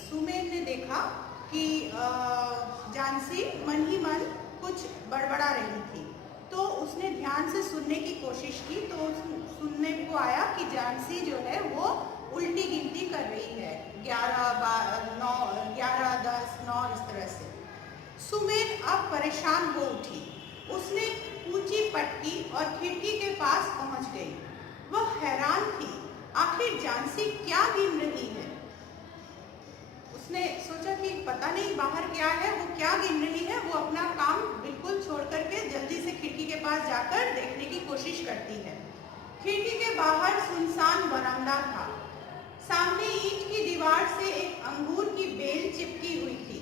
सुमेर ने देखा कि झांसी मन ही मन कुछ बड़बड़ा रही थी, तो उसने ध्यान से सुनने की कोशिश की। तो सुनने को आया कि झांसी जो है वो उल्टी गिनती कर रही है, 11, 9, 11, 10, 9 इस तरह से। सुमेर अब परेशान हो उठी। उसने ऊंची पटकी और खिड़की के पास पहुंच गई। वह हैरान थी, आखिर झांसी क्या गिन रही है। उसने सोचा कि पता नहीं बाहर क्या है, वो क्या गिन रही है। वो अपना काम बिल्कुल छोड़ करके जल्दी से खिड़की के पास जाकर देखने की कोशिश करती है। खिड़की के बाहर सुनसान बरामदा था। सामने ईंट की दीवार से एक अंगूर की बेल चिपकी हुई थी।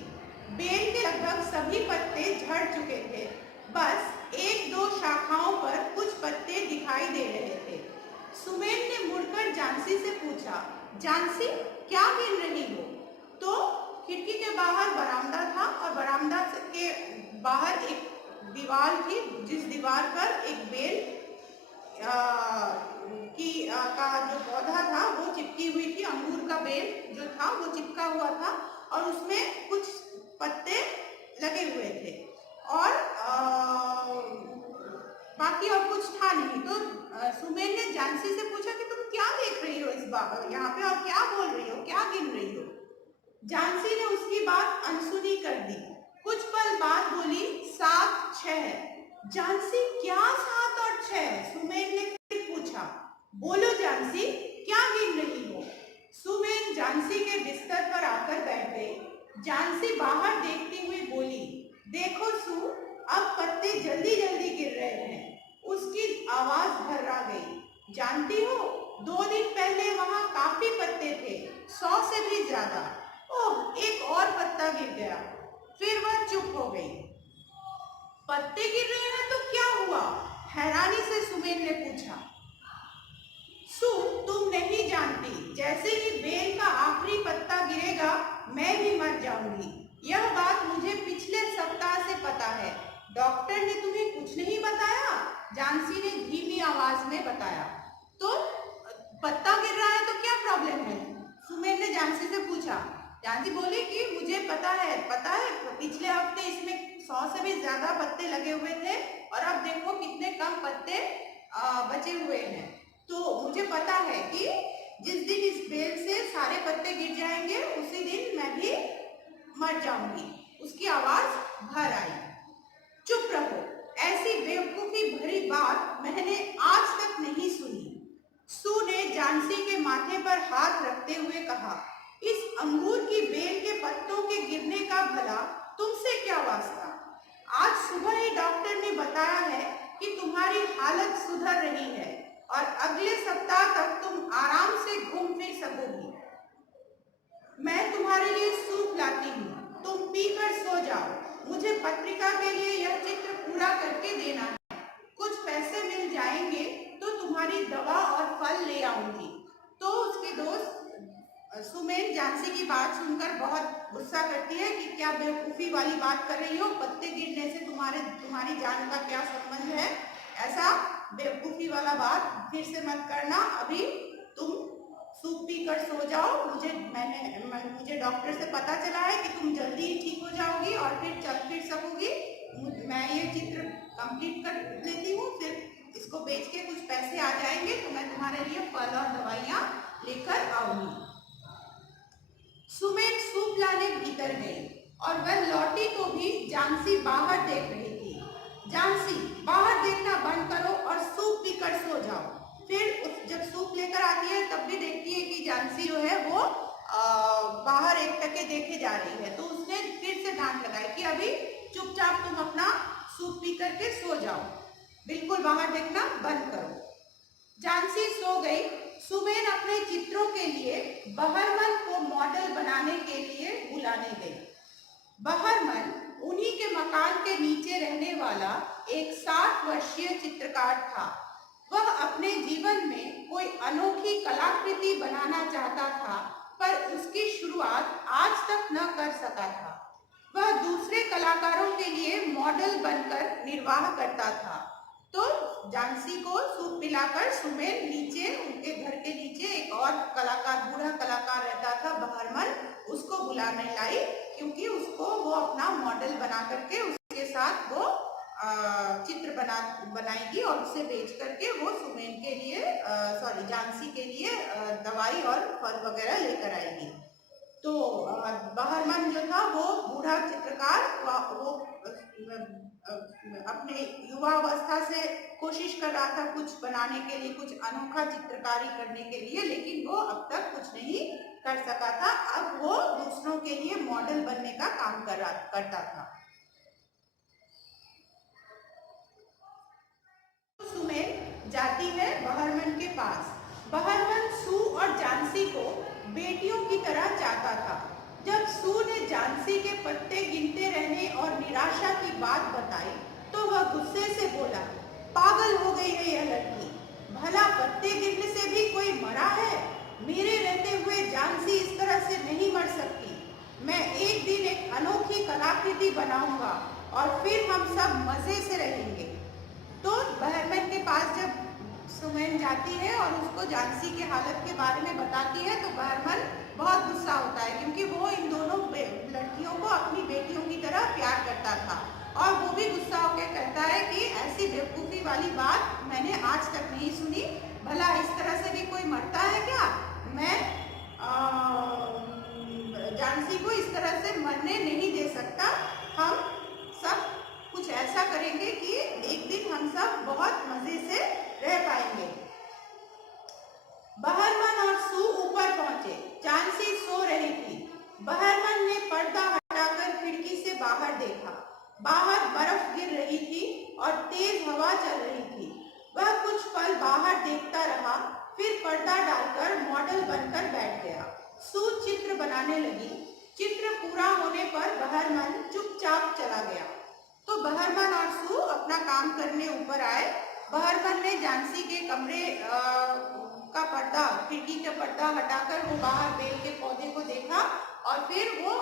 बेल के लगभग सभी पत्ते झड़ चुके थे, बस एक दो शाखाओं पर कुछ पत्ते दिखाई दे रहे थे। सुमेर ने मुड़कर झांसी से पूछा, झांसी क्या गिन रही हो? तो खिड़की के बाहर बरामदा था और बरामदा के बाहर एक दीवार थी, जिस दीवार पर एक बेल का जो पौधा था वो चिपकी हुई थी। अंगूर का बेल जो था वो चिपका हुआ था और उसमें कुछ पत्ते लगे हुए थे और बाकी और कुछ था नहीं। तो सुमेर ने झांसी से पूछा कि तुम क्या देख रही हो इस बार यहाँ पे, और क्या बोल रही हो, क्या गिन रही हो? झांसी ने उसकी बात अनसुनी कर दी। कुछ पल बाद बोली, 7, 6। झांसी क्या 7 और 6? सुमेर ने फिर पूछा। बोलो झांसी, क्या गिन रही हो? सुमेर झांसी के बिस्तर पर आकर बैठ गई। झांसी बाहर देखती हुई बोली, देखो सु, अब पत्ते जल्दी जल्दी गिर रहे हैं। उसकी आवाज भर्रा गई। जानती हो, 2 दिन पहले वहां काफी पत्ते थे, 100 से भी ज्यादा। ओह, एक और पत्ता गिर गया। फिर वह चुप हो गई। पत्ते गिर रहे हैं तो क्या हुआ? हैरानी से सुमेर ने पूछा। सु, तुम नहीं जानती, जैसे ही बेल का आखिरी पत्ता गिरेगा मैं भी मर जाऊंगी। यह बात मुझे पिछले सप्ताह से पता है। डॉक्टर ने तुम्हें कुछ नहीं बताया? झांसी ने धीमी आवाज में बताया। तो पत्ता गिर रहा है तो क्या प्रॉब्लम है? सुमेर ने झांसी से पूछा। झांसी बोली कि मुझे पता है पिछले हफ्ते इसमें 100 से भी ज्यादा पत्ते लगे हुए थे और अब देखो कितने कम पत्ते बचे हुए हैं। तो मुझे पता है कि जिस दिन इस बेल से सारे पत्ते गिर जाएंगे उसी दिन मैं भी मर जाऊंगी। उसकी आवाज भर आई। चुप रहो, ऐसी बेवकूफी भरी बात मैंने आज तक नहीं सुनी। सू ने झांसी के माथे पर हाथ रखते हुए कहा, इस अंगूर की बेल के पत्तों के गिरने का भला तुमसे क्या वास्ता? आज सुबह ही डॉक्टर ने बताया है कि तुम्हारी हालत सुधर रही है और अगले सप्ताह तक तुम आराम से घूम फिर सकोगी। मैं तुम्हारे लिए सूप लाती हूँ, तुम पीकर सो जाओ। मुझे पत्रिका के लिए यह चित्र पूरा करके देना है। कुछ पैसे मिल जाएंगे तो तुम्हारी दवा और फल ले आऊंगी। तो उसके दोस्त सुमेर झांसी की बात सुनकर बहुत गुस्सा करती है कि क्या बेवकूफी वाली बात कर रही हो, पत्ते गिरने से तुम्हारी जान का क्या संबंध है? ऐसा बेवकूफी वाला बात फिर से मत करना। अभी तुम सूप पीकर सो जाओ। मुझे डॉक्टर से पता चला है कि तुम जल्दी ही ठीक हो जाओगी और फिर चल फिर सकोगी। मैं ये चित्र कंप्लीट कर लेती हूँ, फिर इसको बेच के कुछ पैसे आ जाएंगे तो मैं तुम्हारे लिए फल और दवाइयाँ लेकर आऊंगी। सुमेर सूप लाने भीतर गई और वह लौटी तो भी झांसी बाहर देख रही थी। झांसी, बाहर देखना बंद करो और सूप पीकर सो जाओ। फिर जब सूप लेकर आती है तब भी देखती है कि झांसी जो है वो बाहर एकटके देखे जा रही है। तो उसने फिर से डांट लगाई कि अभी चुपचाप तुम अपना सूप पी करके सो जाओ, बिल्कुल बाहर देखना बंद करो। झांसी सो गई। सुमेर अपने चित्रों के लिए बहरमन को मॉडल बनाने के लिए बुलाने गई। बहरमन उन्हीं के मकान के नीचे रहने वाला एक 60 वर्षीय चित्रकार था। वह अपने जीवन में कोई अनोखी कलाकृति बनाना चाहता था, पर उसकी शुरुआत आज तक न कर सका था। वह दूसरे कलाकारों के लिए मॉडल बनकर निर्वाह करता था। तो झांसी को सूप पिलाकर सुमेर नीचे, उनके घर के नीचे एक और कलाकार, बूढ़ा कलाकार रहता था बहरमन, उसको बुलाने लाई, क्योंकि उसको वो अपना मॉडल बना करके उसके साथ वो चित्र बनाएगी और उसे बेच करके वो सुमेन के लिए झांसी के लिए दवाई और फल वगैरह लेकर आएगी। तो बहरमन जो था वो बूढ़ा चित्रकार वो अपने युवा अवस्था से कोशिश कर रहा था कुछ बनाने के लिए, कुछ अनोखा चित्रकारी करने के लिए, लेकिन वो अब तक कुछ नहीं कर सका था। अब वो दूसरों के लिए मॉडल बनने का काम करता था। सुमेन जाती है बहरमन के पास। बहरमन सू और झांसी को बेटियों की तरह चाहता था। जब सू ने झांसी के पत्ते गिनते रहने और निराशा की बात बताई तो वह गुस्से से बोला, पागल हो गई है यह लड़की, भला पत्ते गिनने से भी कोई मरा है? मेरे रहते हुए झांसी इस तरह से नहीं मर सकती। मैं एक दिन एक अनोखी कलाकृति बनाऊंगा और फिर हम सब मजे से रहेंगे। तो बहरमन के पास जब सुमेन जाती है और उसको झांसी की हालत के बारे में बताती है तो बहरमन बहुत गुस्सा होता है, क्योंकि वो इन दोनों लड़कियों को अपनी बेटियों की तरह प्यार करता था। और वो भी गुस्सा होकर कहता है कि ऐसी बेवकूफ़ी वाली बात मैंने आज तक नहीं सुनी, भला इस तरह से भी कोई मरता है क्या? मैं झांसी को इस तरह से मरने नहीं दे सकता। हम सब कुछ ऐसा करेंगे कि एक दिन हम सब बहुत मजे से रह पाएंगे। बहरमन और सू ऊपर पहुंचे। झांसी सो रही थी। बहरमन ने पर्दा हटाकर खिड़की से बाहर देखा। बाहर बर्फ गिर रही थी और तेज हवा चल रही थी। वह कुछ पल बाहर देखता रहा, फिर पर्दा डालकर मॉडल बनकर बैठ गया। सू चित्र बनाने लगी। चित्र पूरा होने पर बहरमन चुपचाप चला गया। तो बहरमन और सू अपना काम करने ऊपर आए। बहरमन ने झांसी के कमरे का पर्दा, खिड़की का पर्दा हटाकर वो बाहर बेल के पौधे को देखा और फिर वो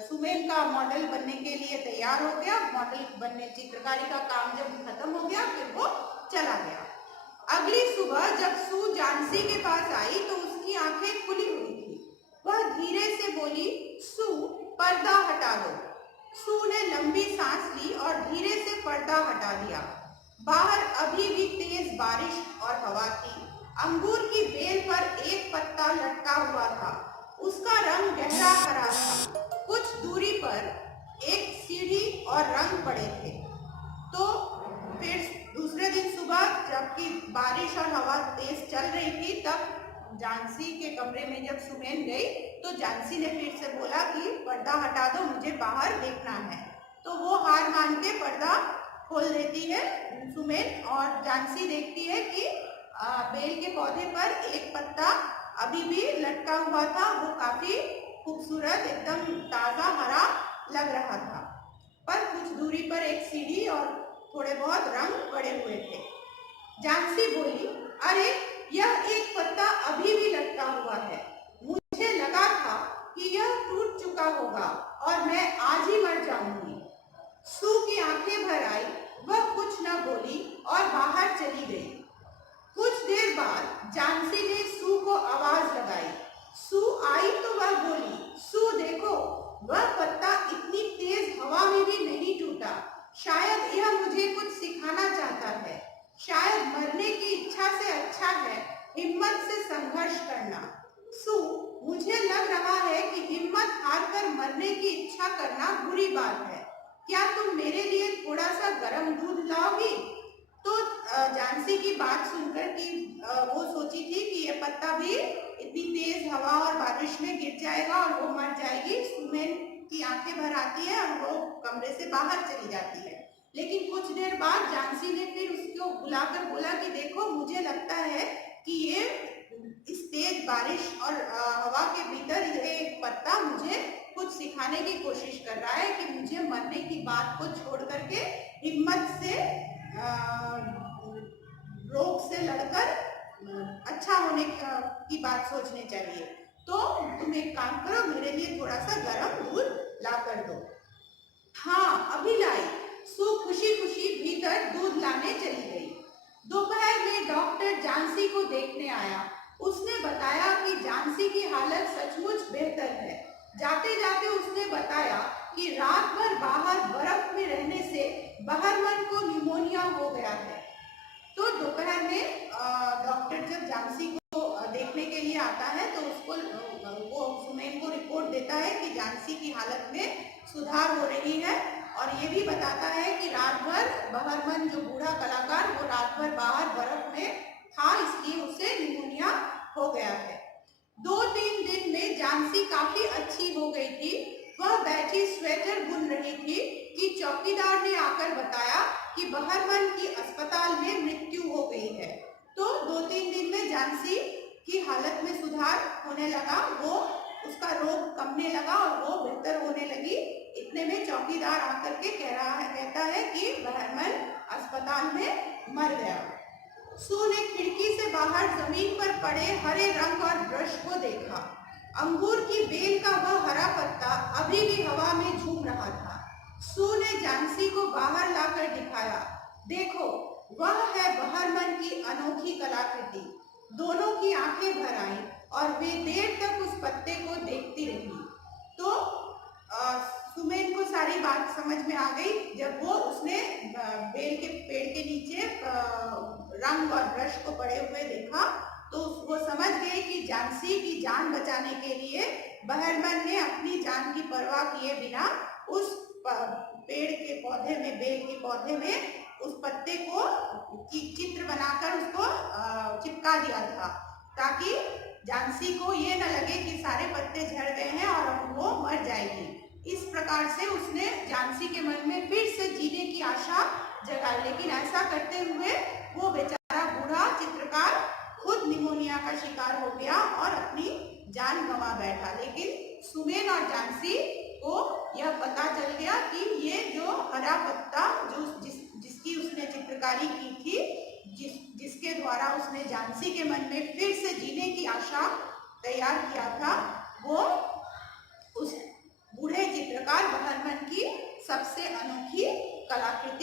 सुमेन का मॉडल बनने के लिए तैयार हो गया। मॉडल बनने, चित्रकारी का काम जब खत्म हो गया फिर वो चला गया। अगली सुबह जब सू झांसी के पास आई तो उसकी आंखें खुली हुई थी। वह धीरे से बोली, सू पर्दा हटा दो। सू ने लंबी सांस ली और धीरे से पर्दा हटा दिया। बाहर अभी भी तेज बारिश और हवा थी। अंगूर की बेल पर एक पत्ता लटका हुआ था। उसका रंग गहरा हरा था। कुछ दूरी पर एक सीढ़ी और रंग पड़े थे। तो फिर दूसरे दिन सुबह जबकि बारिश और हवा तेज चल रही थी, तब झांसी के कमरे में जब सुमेन गई तो झांसी ने फिर से बोला कि पर्दा हटा दो, मुझे बाहर देखना है। तो वो हार मान के पर्दा खोल देती है सुमेन और झांसी देखती है कि बेल के पौधे पर एक पत्ता अभी भी लटका हुआ था। वो काफी खूबसूरत, एकदम ताजा हरा लग रहा था, पर कुछ दूरी पर एक सीढ़ी और थोड़े बहुत रंग पड़े हुए थे। झांसी बोली, अरे यह एक पत्ता अभी भी लटका हुआ है। मुझे लगा था कि यह टूट चुका होगा और मैं आज ही मर जाऊंगी। सू की आंखें भर आई। वह कुछ न बोली और बाहर चली गई। कुछ देर बाद झांसी ने सू को आवाज लगाई। सू आई तो वह बोली, सू देखो, वह पत्ता इतनी तेज हवा में भी नहीं टूटा। शायद यह मुझे कुछ सिखाना चाहता है। शायद मरने की इच्छा से अच्छा है हिम्मत से संघर्ष करना। सू, मुझे लग रहा है कि हिम्मत हारकर मरने की इच्छा करना बुरी बात है। क्या तुम मेरे लिए थोड़ा सा गर्म दूध लाओगी? तो झांसी की बात सुनकर कि वो सोची थी कि ये पत्ता भी इतनी तेज हवा और बारिश में गिर जाएगा और वो मर जाएगी। सुमेन की आंखें भर आती है और वो कमरे से बाहर चली जाती है। लेकिन कुछ देर बाद झांसी ने फिर उसको बुलाकर बोला कि देखो, मुझे लगता है कि ये इस तेज बारिश और हवा के भीतर ये एक पत्ता मुझे कुछ सिखाने की कोशिश कर रहा है कि मुझे मरने की बात को छोड़ करके हिम्मत से रोग से लड़कर अच्छा होने की बात सोचनी चाहिए। तो तुम एक काम करो, मेरे लिए थोड़ा सा गर्म दूध ला कर दो। हाँ, अभी लाई। सू खुशी खुशी भीतर दूध लाने चली गई। दोपहर में डॉक्टर झांसी को देखने आया। उसने बताया कि झांसी की हालत सचमुच बेहतर है। जाते जाते उसने बताया कि रात भर बाहर बर्फ में रहने से बहरमन को निमोनिया हो गया है। तो दोपहर में डॉक्टर जब झांसी को देखने के लिए आता है तो उसको वो सुमैन को रिपोर्ट देता है कि झांसी की हालत में सुधार हो रही है, और ये भी बताता है कि रात भर बहरमन जो बूढ़ा कलाकार वो रात भर बाहर बर्फ में था, इसलिए उसे निमोनिया हो गया है। 2-3 दिन में झांसी काफी अच्छी हो गई थी। वह बैठी स्वेटर बुन रही थी कि चौकीदार ने आकर बताया कि बहरमन की अस्पताल में मृत्यु हो गई है। तो 2-3 दिन में झांसी की हालत में सुधार होने लगा, वो उसका रोग कमने लगा और वो बेहतर होने लगी। इतने में चौकीदार आकर के कहता है कि बहरमन अस्पताल में मर गया। सू ने खिड़की से बाहर जमीन पर पड़े हरे रंग और ब्रश को देखा। अंगूर की बेल का वह हरा पत्ता अभी भी हवा में झूम रहा था। सू ने झांसी को बाहर लाकर दिखाया। देखो, वह है बहरमन की अनोखी कलाकृति। दोनों की आंखें भर आईं और वे देर तक उस पत्ते को देखती रही। तो सुमेन को सारी बात समझ में आ गई। जब वो उसने बेल के पेड़ के नीचे रंग और ब्रश को पड़े हुए देखा तो वो समझ गई कि झांसी की जान बचाने के लिए बहरमन ने अपनी जान की परवाह किए बिना उस पेड़ के पौधे में, बेल के पौधे में उस पत्ते को चित्र बनाकर उसको चिपका दिया था, ताकि झांसी को ये न लगे कि सारे पत्ते झड़ गए हैं और अब वो मर जाएगी। इस प्रकार से उसने झांसी के मन में फिर से जीने की आशा जगाई। लेकिन ऐसा करते हुए वो बेचारा बूढ़ा चित्रकार खुद निमोनिया का शिकार हो गया और अपनी जान गंवा बैठा। लेकिन सुमेन और झांसी को यह पता चल गया कि ये जो हरा पत्ता जिसकी उसने चित्रकारी की थी, जिसके द्वारा उसने झांसी के मन में फिर से जीने की आशा तैयार किया था, वो उस बूढ़े चित्रकार बहरमन की सबसे अनोखी कलाकृति